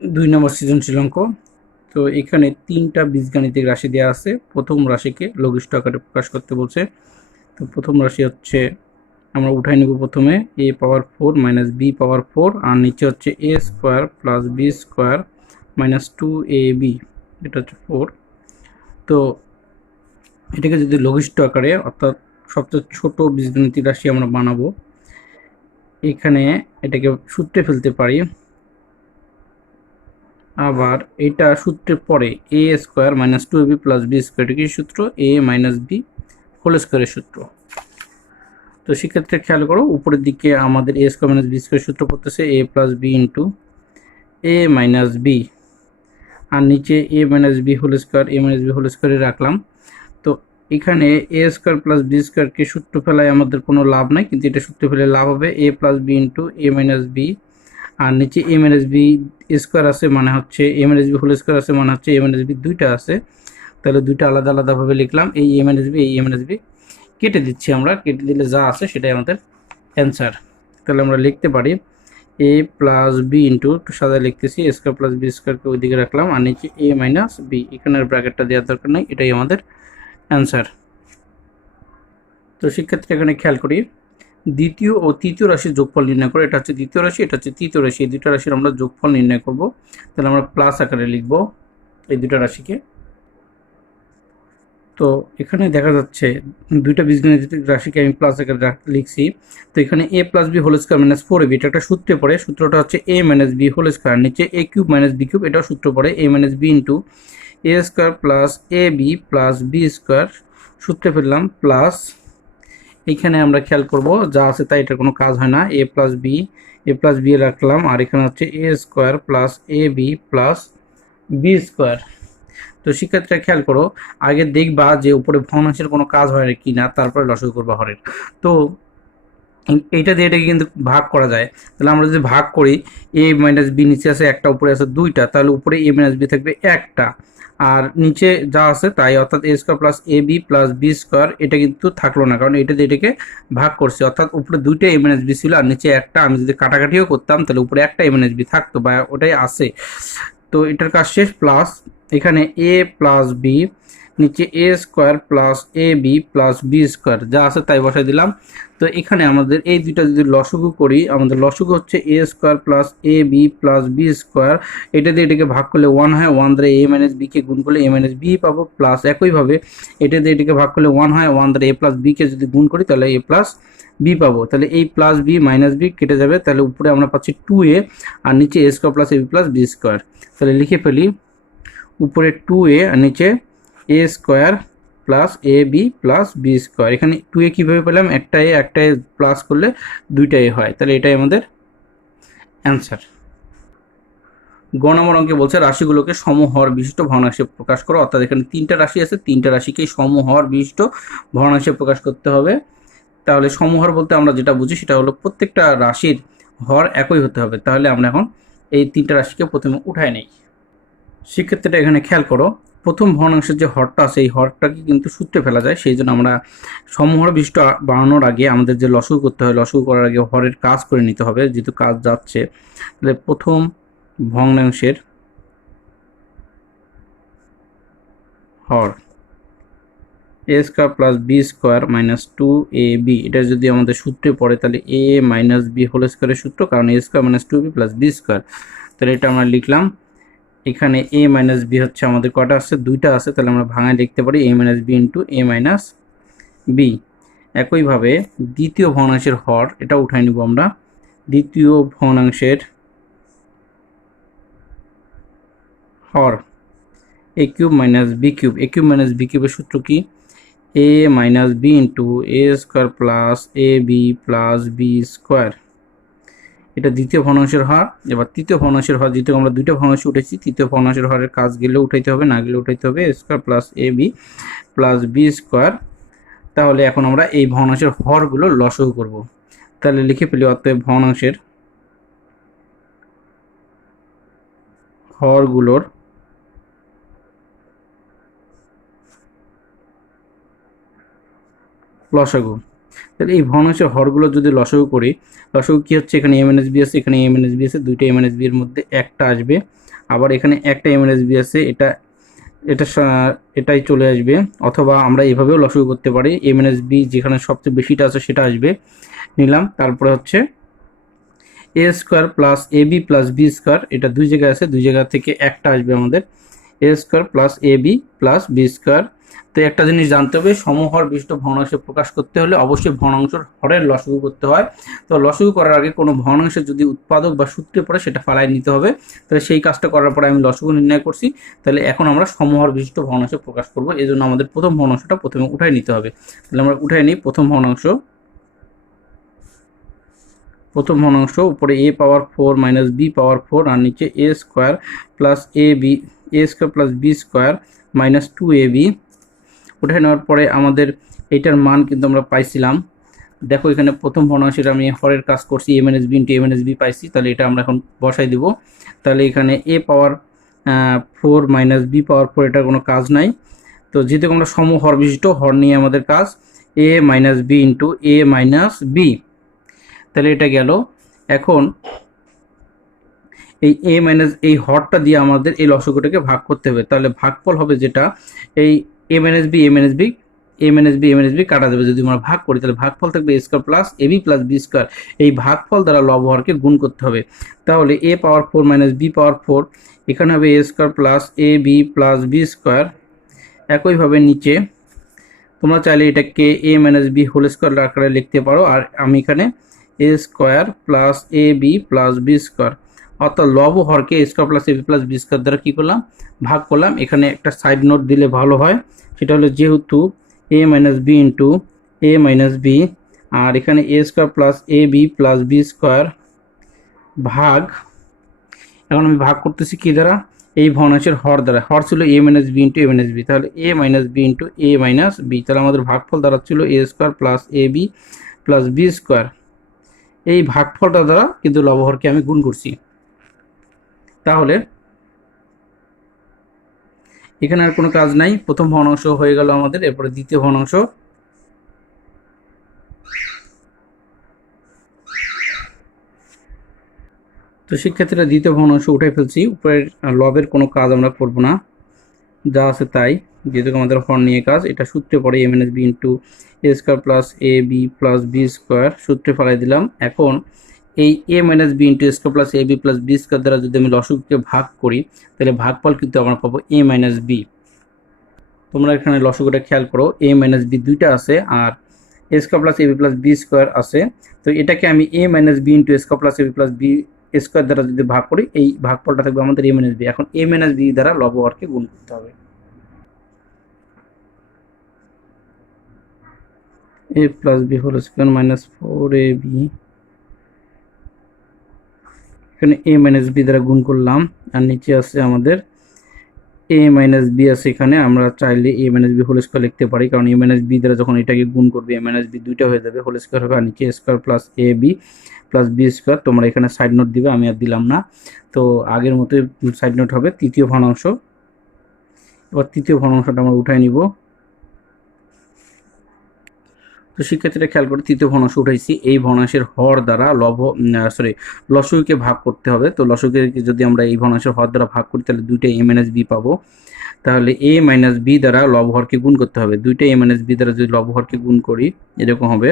2 নম্বর সৃজনশীল অঙ্ক। তো এখানে 3টা বীজগাণিতিক রাশি দেওয়া আছে। প্রথম রাশিকে লঘিষ্ঠ আকারে প্রকাশ করতে বলছে। তো প্রথম রাশি হচ্ছে আমরা উঠাই নেব প্রথমে a পাওয়ার 4 মাইনাস b পাওয়ার 4 আর নিচে হচ্ছে a square plus b square minus 2ab, এটা হচ্ছে 4। তো এটাকে যদি লঘিষ্ঠ আকারে অর্থাৎ সবচেয়ে ছোট বীজগাণিতিক রাশি আমরা বানাবো, এখানে এটাকে সূত্রে ফেলতে পারি। আবার এটা সূত্রে পরে a square minus 2ab plus B square, এটা কি সূত্র? a মাইনাস বি হোল স্কোয়ারের সূত্র। তো সেক্ষেত্রে খেয়াল করো, উপরের দিকে আমাদের a square minus B square সূত্র পড়তেছে a plus B into a minus b, আর নিচে a minus B whole square, a minus B whole স্কোয়ারে রাখলাম। তো এখানে a স্কোয়ার প্লাস বি স্কোয়ারকে সূত্র ফেলায় আমাদের কোনো লাভ নাই, কিন্তু এটা সূত্র ফেলে লাভ হবে a plus B into a minus b, আর নিচে a মাইনাস বি স্কোয়ার আছে মানে হচ্ছে a minus B whole square আছে মানে হচ্ছে a মাইনাস বি দুইটা আছে, তাহলে দুইটা আলাদা আলাদাভাবে লিখলাম। এই a মাইনাস বি এই a মাইনাস বি কেটে দিচ্ছি আমরা, কেটে দিলে যা আছে সেটাই আমাদের অ্যান্সার। তাহলে আমরা লিখতে পারি a প্লাস বি ইন্টু, একটু সাদা লিখতেছি, a স্কোয়ার প্লাস বি স্কোয়ারকে ওইদিকে রাখলাম আর নিচে a মাইনাস বি, এখানের ব্র্যাকেটটা দেওয়ার দরকার নেই, এটাই আমাদের অ্যান্সার। তো সেক্ষেত্রে এখানে খেয়াল করি, দ্বিতীয় ও তৃতীয় রাশির যোগফল নির্ণয় করে, এটা হচ্ছে দ্বিতীয় রাশি, এটা হচ্ছে তৃতীয় রাশি, এই দুটো রাশির আমরা যোগফল নির্ণয় করব। তাহলে আমরা প্লাস আকারে লিখব এই দুটো রাশিকে। তো এখানে দেখা যাচ্ছে দুইটা বীজগাণিতিক রাশিকে আমি প্লাস আকারে লিখছি। তো এখানে a plus B whole square minus 4ab, এটা একটা সূত্রে পড়ে, সূত্রটা হচ্ছে a minus B whole square, নিচে a cube minus B cube, এটাও সূত্র পড়ে a minus B into a square plus A B plus B square, সূত্রে ফেললাম প্লাস। এইখানে আমরা খেয়াল করব যা আছে তাই, এটার কোনো কাজ হয় না, এ প্লাস বি রাখলাম, আর এখানে হচ্ছে a square plus A B plus B square. তো সেক্ষেত্রে খেয়াল করো, আগে দেখবা যে উপরে ভগ্নাংশের কোনো কাজ হয় কি না, তারপরে লসাগু করবা হরের। তো এইটা দিয়ে এটাকে কিন্তু ভাগ করা যায়। তাহলে আমরা যদি ভাগ করি, এ মাইনাস বি নিচে আছে একটা, উপরে আছে দুইটা, তাহলে উপরে এ মাইনাস বি থাকবে একটা, আর নিচে যা আছে তাই, অর্থাৎ এ square plus A B plus B square, এটা কিন্তু থাকলো না, কারণ এটা দিয়ে এটাকে ভাগ করছে, অর্থাৎ উপরে দুইটা এ মাইনাস বি ছিল আর নিচে একটা। আমি যদি কাটাকাটিও করতাম তাহলে উপরে একটা এ মাইনাস বি থাকতো, বা ওটাই আছে। তো এটার কাজ শেষ। প্লাস এখানে এ প্লাস বি, নিচে এ square plus A B plus B square, যা আছে তাই বসাই দিলাম। তো এখানে আমাদের এই দুইটা যদি লসাগু করি, আমাদের লসাগু হচ্ছে a square plus A B plus B square, এটা দিয়ে এটাকে ভাগ করলে 1 হয়, 1 দ্বারা এ মাইনাস বিকে গুণ করলে এ মাইনাস বি পাবো, প্লাস একইভাবে এটা দিয়ে এটাকে ভাগ করলে 1 হয়, 1 দ্বারা এ প্লাস বিকে যদি গুণ করি তাহলে এ প্লাস বি পাবো। তাহলে এই প্লাস বি মাইনাস বি কেটে যাবে, তাহলে উপরে আমরা পাচ্ছি 2a আর নিচে এ square plus A B plus B square. তাহলে লিখে ফেলি, উপরে 2a আর নিচে এ square plus A B plus B square. এখানে 2a কীভাবে পেলাম? একটা এ প্লাস করলে দুইটা এ হয়, তাহলে এটাই আমাদের অ্যান্সার। গ নম্বর অঙ্কে বলছে রাশিগুলোকে সমহর বিশিষ্ট ভগ্নাংশে প্রকাশ করো, অর্থাৎ এখানে 3টা রাশি আছে, 3টা রাশিকেই সমহর বিশিষ্ট ভগ্নাংশে প্রকাশ করতে হবে। তাহলে সমহর বলতে আমরা যেটা বুঝি সেটা হলো প্রত্যেকটা রাশির হর একই হতে হবে। তাহলে আমরা এখন এই 3টা রাশিকে প্রথমে উঠাই নেই। সেক্ষেত্রে এখানে খেয়াল করো, প্রথম ভগ্নাংশের যে হরটা আছে এই হরটাকে কিন্তু সূত্রে ফেলা যায়, সেই জন্য আমরা সমহর বিশিষ্ট বানানোর আগে আমাদের যে লসাগু করতে হয়, লসাগু করার আগে হরের কাজ করে নিতে হবে, যেহেতু কাজ যাচ্ছে। তাহলে প্রথম ভগ্নাংশের হর a square plus B square minus 2ab, এটা যদি আমাদের সূত্রে পড়ে তাহলে এ মাইনাস বি হোল স্কোয়ারের সূত্র, কারণ a square minus 2ab plus B square. তাহলে এটা আমরা লিখলাম। এখানে এ মাইনাস বি হচ্ছে আমাদের কটা আছে? দুইটা আছে, তাহলে আমরা ভাঙায় লিখতে পারি এ মাইনাস বি ইন্টু এ মাইনাস বি। একইভাবে দ্বিতীয় ভগ্নাংশের হর, এটা উঠাই নিব আমরা। দ্বিতীয় ভগ্নাংশের হর এ কিউব মাইনাস বি কিউব, এ কিউব মাইনাস বি কিউবের সূত্র কি? এ minus B into a square plus A B plus B square. এটা দ্বিতীয় ভগ্নাংশের হর। এবার তৃতীয় ভগ্নাংশের হর, যেহেতু আমরা দুইটা ভগ্নাংশ উঠেছি, তৃতীয় ভগ্নাংশের হরের কাজ গেলে উঠাইতে হবে, না গেলে উঠাইতে হবে এ square plus A B plus B square. তাহলে এখন আমরা এই ভগ্নাংশের হরগুলো লসাগু করব। তাহলে লিখে ফেলি, অতএব ভগ্নাংশের হরগুলোর লসাগু। তাহলে এই ভগ্নাংশের হরগুলো যদি লসাগু করি, লসাগু কী হচ্ছে, এখানে এম এন এস বি আছে, এখানে এম এন এস বি আছে, দুইটা এম এন এস বি এর মধ্যে একটা আসবে, আবার এখানে একটা এম এন এস বি আছে, এটা এটাই চলে আসবে। অথবা আমরা এভাবেও লসাগু করতে পারি, এম এন এস বি যেখানে সবচেয়ে বেশিটা আছে সেটা আসবে, নিলাম। তারপরে হচ্ছে a square plus A B plus B square, এটা দুই জায়গায় আছে, দুই জায়গা থেকে একটা আসবে আমাদের, এ square plus A B plus B square. তো একটা জিনিস জানতে হবে, সমহর বিশিষ্ট ভগ্নাংশে প্রকাশ করতে হলে অবশ্যই ভগ্নাংশের হরের লসাগু করতে হয়। তো লসাগু করার আগে কোনো ভগ্নাংশের যদি উৎপাদক বা সূত্রে পড়ে সেটা ফালাই নিতে হবে। তাহলে সেই কাজটা করার পরে আমি লসাগু নির্ণয় করছি। তাহলে এখন আমরা সমহর বিশিষ্ট ভগ্নাংশে প্রকাশ করব, এই জন্য আমাদের প্রথম ভগ্নাংশটা প্রথমে উঠাই নিতে হবে। তাহলে আমরা উঠাই নিই প্রথম ভগ্নাংশ। প্রথম ভগ্নাংশ উপরে a পাওয়ার 4 মাইনাস b পাওয়ার 4 আর নিচে a square plus a square plus b square minus 2ab। উঠে নেওয়ার পরে আমাদের এইটার মান কিন্তু আমরা পাইছিলাম, দেখো এখানে প্রথম ভগ্নাংশের আমি হরের কাজ করছি, M N S B into M N S B পাইছি। তাহলে এটা আমরা এখন বসাই দিব। তাহলে এখানে a পাওয়ার 4 মাইনাস b পাওয়ার 4 এটার কোনো কাজ নাই। তো যেহেতু আমরা সমহর বিশিষ্ট, হর নিয়ে আমাদের কাজ, a minus B into a minus B. তাহলে এটা গেল। এখন এই এ মাইনাস এই হরটা দিয়ে আমাদের এই লসাগুটাকে ভাগ করতে হবে। তাহলে ভাগফল হবে যেটা, এই a minus b m N S b m N S b m N S b কাটা যাবে, যদি আমরা ভাগ করি তাহলে ভাগফল থাকবে a square plus A B plus B square. এই ভাগফল দ্বারা লব হরকে গুণ করতে হবে। তাহলে এ পাওয়ার 4 মাইনাস বি পাওয়ার 4, এখানে হবে এ square plus A B plus B square. একইভাবে নিচে তোমরা চাইলে এটাকে এ মাইনাস বি হোল স্কোয়ার আকারে লিখতে পারো, আর আমি এখানে এ square plus A B plus B square, অর্থাৎ লব হরকে এ square plus A B plus B square দ্বারা কী করলাম, ভাগ করলাম। এখানে একটা সাইড নোট দিলে ভালো হয়, সেটা হলো যেহেতু এ মাইনাস বি ইন্টু এ মাইনাস বি, আর এখানে এ square plus A B plus B square ভাগ, এখন আমি ভাগ করতেছি কী দ্বারা, এই ভগ্নাংশের হর দ্বারা। হর ছিল এ মাইনাস বি ইন্টু এ মাইনাস বি, তাহলে এ মাইনাস বি ইন্টু এ মাইনাস বি। তাহলে আমাদের ভাগফল দাঁড়াচ্ছিল এ square plus A B plus B square. এই ভাগফলটা দ্বারা কিন্তু লবহরকে আমি গুণ করছি। তাহলে এখানে আর কোনো কাজ নাই, প্রথম ভগ্নাংশ হয়ে গেল আমাদের। এরপরে দ্বিতীয় ভগ্নাংশ। তো শিক্ষার্থীরা দ্বিতীয় ভগ্নাংশ উঠে ফেলছি, উপরের লবের কোনো কাজ আমরা করব না, যা আছে তাই, যেহেতু আমাদের হর নিয়ে কাজ। এটা সূত্রে পড়ে m N S B into a square plus A B plus B square, সূত্রে ফেলাই দিলাম। এখন এই a minus B into square plus A B plus B square দ্বারা যদি আমি লসাগুকে ভাগ করি, তাহলে ভাগফল কিন্তু আমরা পাবো এ মাইনাস বি। তোমরা এখানে লসাগুটা খেয়াল করো, এ মাইনাস বি দুইটা আছে আর a square plus A B plus B square আছে। তো এটাকে আমি a minus B into square plus A B plus B square দ্বারা যদি ভাগ করি, এই ভাগফলটা থাকবে আমাদের এ মাইনাস বি। এখন এ মাইনাস বি দ্বারা লব হরকে গুণ করতে হবে। a plus B whole square minus 4ab, এখানে a মাইনাস বি দ্বারা গুণ করলাম, আর নিচে আছে আমাদের a মাইনাস বি আছে। এখানে আমরা চাইলে a minus B whole square লিখতে পারি, কারণ a মাইনাস বি দ্বারা যখন এটাকে গুণ করবে a মাইনাস বি দুইটা হয়ে যাবে, হোল স্কোয়ার হবে, আর নিচে square plus A B plus B square. তোমরা এখানে সাইড নোট দিবে, আমি আর দিলাম না। তো আগের মতো সাইড নোট হবে তৃতীয় ভগ্নাংশ। এবার তৃতীয় ভগ্নাংশটা আমরা উঠাই নিব। তো শিক্ষার্থীরা খেয়াল করে তৃতীয় ভগ্নাংশ উঠাইছি, এই ভগ্নাংশের হর দ্বারা লসাগুকে ভাগ করতে হবে। তো লসাগুকে যদি আমরা এই ভগ্নাংশের হর দ্বারা ভাগ করি, তাহলে দুইটা এ মাইনাস বি পাবো। তাহলে এ মাইনাস বি দ্বারা লবহরকে গুণ করতে হবে, দুইটা এ মাইনাস বি দ্বারা যদি লবহরকে গুণ করি এরকম হবে।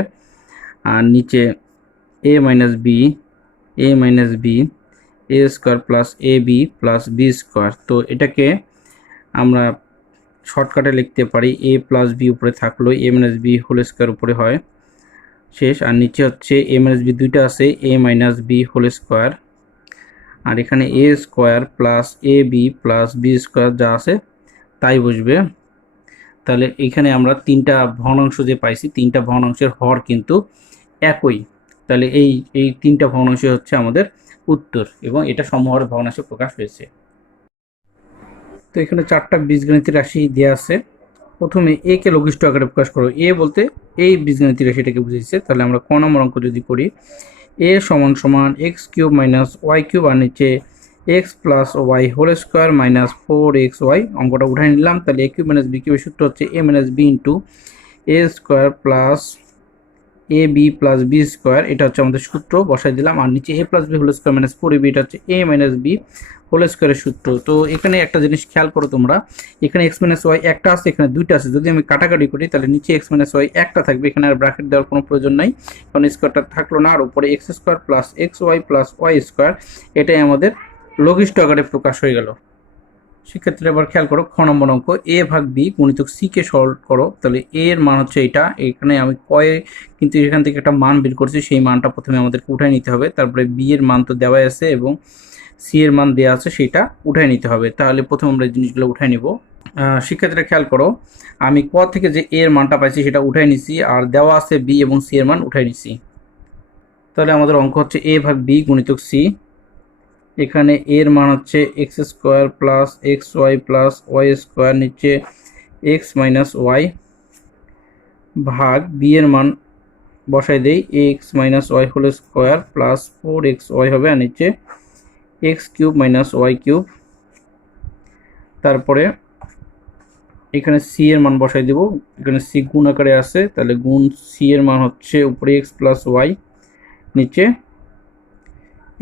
আর নিচে এ minus B A square plus A B plus B square. তো এটাকে আমরা শর্টকাটে লিখতে পারি, এ প্লাস বি উপরে থাকলো, এ মাইনাস বি হোল স্কোয়ার উপরে হয় শেষ, আর নিচে হচ্ছে এ মাইনাস বি দুইটা আছে, এ মাইনাস বি হোল স্কোয়ার, আর এখানে এ square plus A B plus B square যা আছে তাই বসবে। তাহলে এখানে আমরা তিনটা ভগ্নাংশ যে পাইছি, তিনটা ভগ্নাংশের হর কিন্তু একই। তাহলে এই তিনটা ভগ্নাংশ হচ্ছে আমাদের উত্তর, এবং এটা সমহর ভগ্নাংশে প্রকাশ হয়েছে। তো এখানে চারটা বীজগণিতের রাশি দেওয়া আছে। প্রথমে এ কে লঘিষ্ঠ আকারে প্রকাশ করো, এ বলতে এই বীজগণিতের রাশিটাকে বুঝিয়েছে। তাহলে আমরা ক নম্বর অঙ্ক যদি করি, এ সমান সমান x cube minus Y cube, আর নিচে x plus y whole square minus 4xy। অঙ্কটা উঠাই নিলাম। তাহলে এ কিউব মাইনাস বি কিউবের সূত্র হচ্ছে a minus B into a square plus A B plus B square, এটা হচ্ছে আমাদের সূত্র, বসাই দিলাম। আর নিচে a plus B whole square minus 4ab, এটা হচ্ছে এ মাইনাস বি হোল স্কোয়ারের সূত্র। তো এখানে একটা জিনিস খেয়াল করো তোমরা, এখানে এক্স মাইনাস ওয়াই একটা আছে, এখানে দুইটা আছে। যদি আমি কাটাকাটি করি তাহলে নিচে এক্স মাইনাস ওয়াই একটা থাকবে, এখানে আর ব্র্যাকেট দেওয়ার কোনো প্রয়োজন নাই, কারণ স্কোয়ারটা থাকলো না। আর উপরে X square plus x Y plus Y square, এটাই আমাদের লঘিষ্ঠ আকারে প্রকাশ হয়ে গেল। সেক্ষেত্রে আবার খেয়াল করো, খ নম্বর অঙ্ক, এ ভাগ বি গুণিতক সি কে সলভ করো। তাহলে এ এর মান হচ্ছে এটা, এখানে আমি কয়ে কিন্তু এখান থেকে একটা মান বের করছি, সেই মানটা প্রথমে আমাদেরকে উঠাই নিতে হবে। তারপরে বি এর মান তো দেওয়াই আছে এবং সি এর মান দেওয়া আছে, সেটা উঠাই নিতে হবে। তাহলে প্রথমে আমরা এই জিনিসগুলো উঠাই নিব। শিক্ষার্থীরা খেয়াল করো, আমি ক থেকে যে এ এর মানটা পাইছি সেটা উঠাই নিছি, আর দেওয়া আছে বি এবং সি এর মান উঠাই নিছি। তাহলে আমাদের অঙ্ক হচ্ছে এ ভাগ বি গুণিতক সি। এখানে এর মান হচ্ছে X square plus x Y plus Y square, নিচে এক্স মাইনাস ওয়াই, ভাগ বি এর মান বসাই দেই, X minus Y whole square plus 4xy হবে, আর নিচে X cube minus Y cube. তারপরে এখানে সি এর মান বসাই দেব, এখানে সি গুণ আকারে আছে, তাহলে গুণ সি এর মান হচ্ছে উপরে এক্স প্লাস ওয়াই, নিচে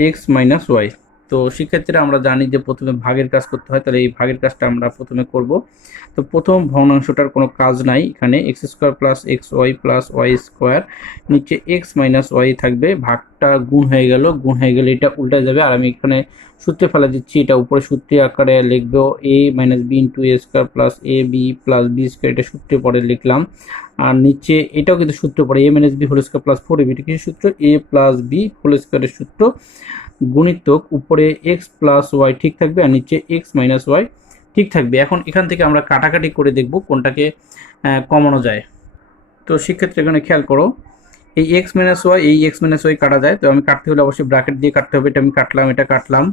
এক্স মাইনাস ওয়াই। তো শিক্ষার্থীরা আমরা জানি যে প্রথমে ভাগের কাজ করতে হয়, তাহলে এই ভাগের কাজটা আমরা প্রথমে করব। তো প্রথম ভগ্নাংশটার কোনো কাজ নাই, এখানে X square plus x Y plus Y square, নিচে এক্স মাইনাস ওয়াই থাকবে, ভাগটা গুণ হয়ে গেল, গুণ হয়ে গেলে এটা উল্টে যাবে। আর আমি এখানে সূত্রে ফেলা দিচ্ছি, এটা উপরে সূত্রে আকারে লিখবো এ minus B into a square plus A B plus B square, এটা সূত্রে পরে লিখলাম। আর নিচে এটাও কিন্তু সূত্র পড়ে a minus B whole square plus 4ab, এটা কিছু সূত্র এ প্লাস বি হোল স্কোয়ারের সূত্র, গুণিতক উপরে এক্স প্লাস ওয়াই ঠিক থাকবে আর নিচে এক্স মাইনাস ওয়াই ঠিক থাকবে। এখন এখান থেকে আমরা কাটাকাটি করে দেখব কোনটাকে কমানো যায়। তো সেক্ষেত্রে এখানে খেয়াল করো, এই এক্স মাইনাস ওয়াই এই এক্স মাইনাস ওয়াই কাটা যায়, তো আমি কাটতে হলে অবশ্যই ব্র্যাকেট দিয়ে কাটতে হবে, এটা আমি কাটলাম, এটা কাটলাম।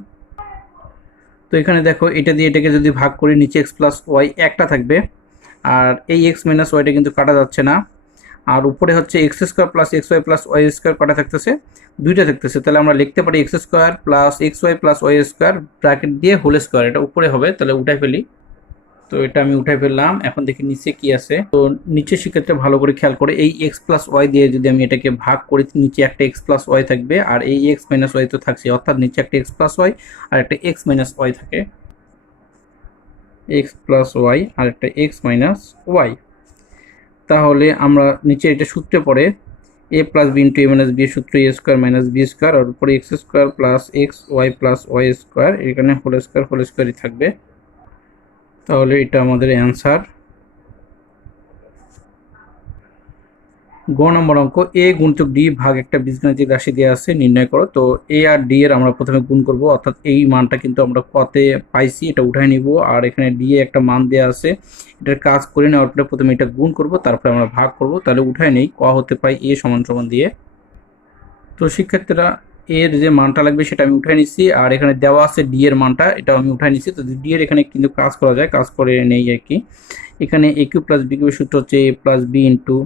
তো এখানে দেখো, এটা দিয়ে এটাকে যদি ভাগ করি নিচে এক্স প্লাস ওয়াই একটা থাকবে, আর এই এক্স মাইনাস ওয়াইটা কিন্তু কাটা যাচ্ছে না। আর উপরে হচ্ছে X square plus x Y plus Y square কটা থাকতেছে, দুইটা থাকতেছে। তাহলে আমরা লিখতে পারি X square plus x Y plus Y square bracket দিয়ে হোল স্কোয়ার, এটা উপরে হবে, তাহলে উঠাই ফেলি। তো এটা আমি উঠাই ফেললাম। এখন দেখি নিচে কি আছে। তো নিচে সেক্ষেত্রে ভালো করে খেয়াল করে, এই এক্স প্লাস ওয়াই দিয়ে যদি আমি এটাকে ভাগ করি, নিচে একটা এক্স প্লাস ওয়াই থাকবে, আর এই এক্স মাইনাস ওয়াই তো থাকছে, অর্থাৎ নিচে একটা এক্স প্লাস ওয়াই আর একটা এক্স মাইনাস ওয়াই থাকে, এক্স প্লাস ওয়াই আর একটা এক্স মাইনাস ওয়াই। তাহলে আমরা নিচে এটা সূত্রে পড়ে A plus B into A minus B সূত্র A square minus B square, আর উপরে X square plus x Y plus Y square, এখানে হোল স্কোয়ারই থাকবে। তাহলে এটা আমাদের অ্যান্সার। গ নম্বর অঙ্ক, এ গুণিতক ডি ভাগ একটা বীজগাণিতিক রাশি দেওয়া আছে, নির্ণয় করো। তো এ আর ডি এর আমরা প্রথমে গুণ করব, অর্থাৎ এই মানটা কিন্তু আমরা কতে পাইছি এটা উঠাই নিব, আর এখানে ডি এ একটা মান দেওয়া আছে, এটার কাজ করে নেওয়ার পরে প্রথমে এটা গুণ করব, তারপরে আমরা ভাগ করব। তাহলে উঠাই নেই, ক হতে পাই এ সমান সমান দিয়ে। তো শিক্ষার্থীরা এর যে মানটা লাগবে সেটা আমি উঠাই নিচ্ছি, আর এখানে দেওয়া আছে ডি এর মানটা, এটাও আমি উঠাই নিচ্ছি। তো ডি এর এখানে কিন্তু কাজ করা যায়, কাজ করে নেই আর কি। এখানে এ কিউ প্লাস বি কিউবের সূত্র হচ্ছে এ plus B into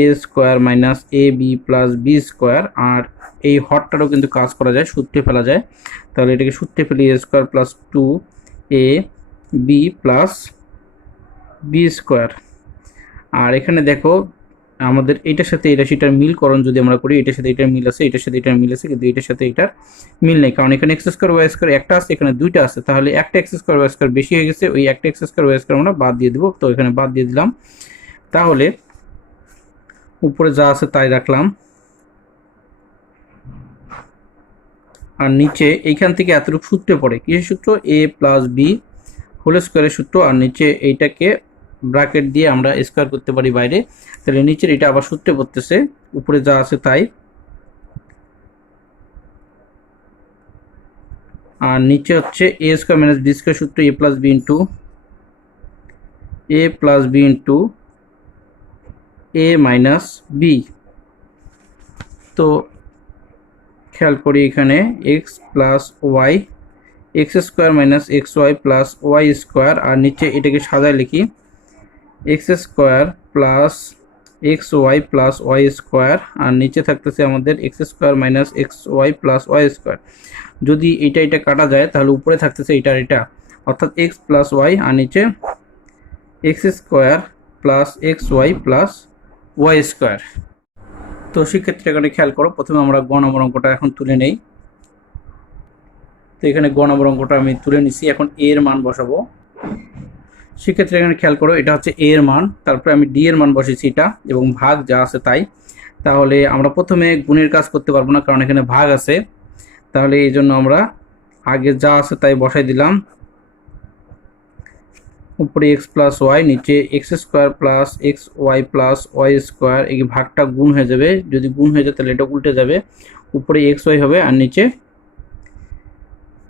a square minus A B plus B square, আর এই হরটারও কিন্তু কাজ করা যায়, সূত্রে ফেলা যায়। তাহলে এটাকে সূত্রে ফেলি এ square plus 2 A B plus B square. আর এখানে দেখো, আমাদের এটার সাথে এই রাশিটার মিলকরণ যদি আমরা করি, এটার সাথে এটার মিল আছে, এটার সাথে এটার মিল আছে, কিন্তু এটার সাথে এটার মিল নেই, কারণ এখানে এক্স স্কোয়ার ওয়াই স্কোয়ার একটা আছে, এখানে দুইটা আছে। তাহলে একটা এক্স স্কোয়ার ওয়াই স্কোয়ার বেশি হয়ে গেছে, ওই একটা এক্স স্কোয়ার ওয়াই স্কোয়ার আমরা বাদ দিয়ে দেবো। তো এখানে বাদ দিয়ে দিলাম, তাহলে উপরে যা আছে তাই রাখলাম, আর নিচে এইখান থেকে এতটুকু সূত্রে পড়ে কিসের সূত্র, এ প্লাস বি হোল স্কোয়ারের সূত্র, আর নিচে এইটাকে ব্র্যাকেট দিয়ে আমরা স্কোয়ার করতে পারি বাইরে। তাহলে নিচের এটা আবার সূত্রে পড়তেছে, উপরে যা আছে তাই। আর নিচে হচ্ছে a square minus B square সূত্র a plus B into A minus b. তো খেয়াল করি, এখানে x plus y x square minus x Y plus Y square, আর নিচে এটাকে সাজায় লিখি x square plus x Y plus Y square, আর নিচে থাকতেছে আমাদের x square minus x Y plus Y square. যদি এটা কাটা যায় তাহলে উপরে থাকতেছে এটা, অর্থাৎ এক্স প্লাস ওয়াই, আর নিচে X square plus x Y plus Y square. তো সেক্ষেত্রে এখানে খেয়াল করো, প্রথমে আমরা গ নম্বর অঙ্কটা এখন তুলে নেই। তো এখানে গ নম্বর অঙ্কটা আমি তুলে নিছি, এখন এ এর মান বসাবো। সেক্ষেত্রে এখানে খেয়াল করো, এটা হচ্ছে এ এর মান, তারপরে আমি ডি এর মান বসেছি এটা, এবং ভাগ যা আছে তাই। তাহলে আমরা প্রথমে গুণের কাজ করতে পারবো না, কারণ এখানে ভাগ আছে। তাহলে এই জন্য আমরা আগে যা আছে তাই বসাই দিলাম। উপরে এক্স প্লাস ওয়াই, নিচে X square plus x Y plus Y square. এই ভাগটা গুণ হয়ে যাবে, যদি গুণ হয়ে যায় তাহলে এটা উল্টে যাবে, উপরে এক্স ওয়াই হবে আর নিচে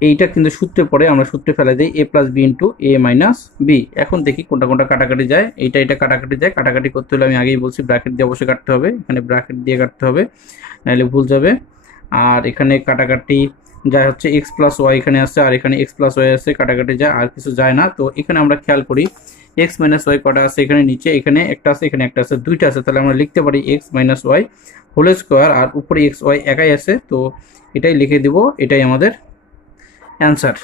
এইটা কিন্তু সূত্রে পড়ে, আমরা সূত্রে ফেলে দিই এ প্লাস বি ইন্টু এ মাইনাস বি। এখন দেখি কোনটা কোনটা কাটাকাটি যায়, এটা কাটাকাটি যায়। কাটাকাটি করতে হলে আমি আগেই বলছি ব্র্যাকেট দিয়ে অবশ্যই কাটতে হবে, এখানে ব্র্যাকেট দিয়ে কাটতে হবে, নাহলে ভুল যাবে। আর এখানে কাটাকাটি যায় হচ্ছে এক্স প্লাস ওয়াই এখানে আছে, আর এখানে এক্স প্লাস ওয়াই আছে, কাটাকাটি যায়, আর কিছু যায় না। তো এখানে আমরা খেয়াল করি এক্স মাইনাস ওয়াই কটা আছে, এখানে নিচে এখানে একটা আছে, এখানে একটা আছে, দুইটা আছে। তাহলে আমরা লিখতে পারি x minus Y whole square, আর উপরে এক্স ওয়াই একাই আছে, তো এটাই লিখে দিব, এটাই আমাদের অ্যান্সার।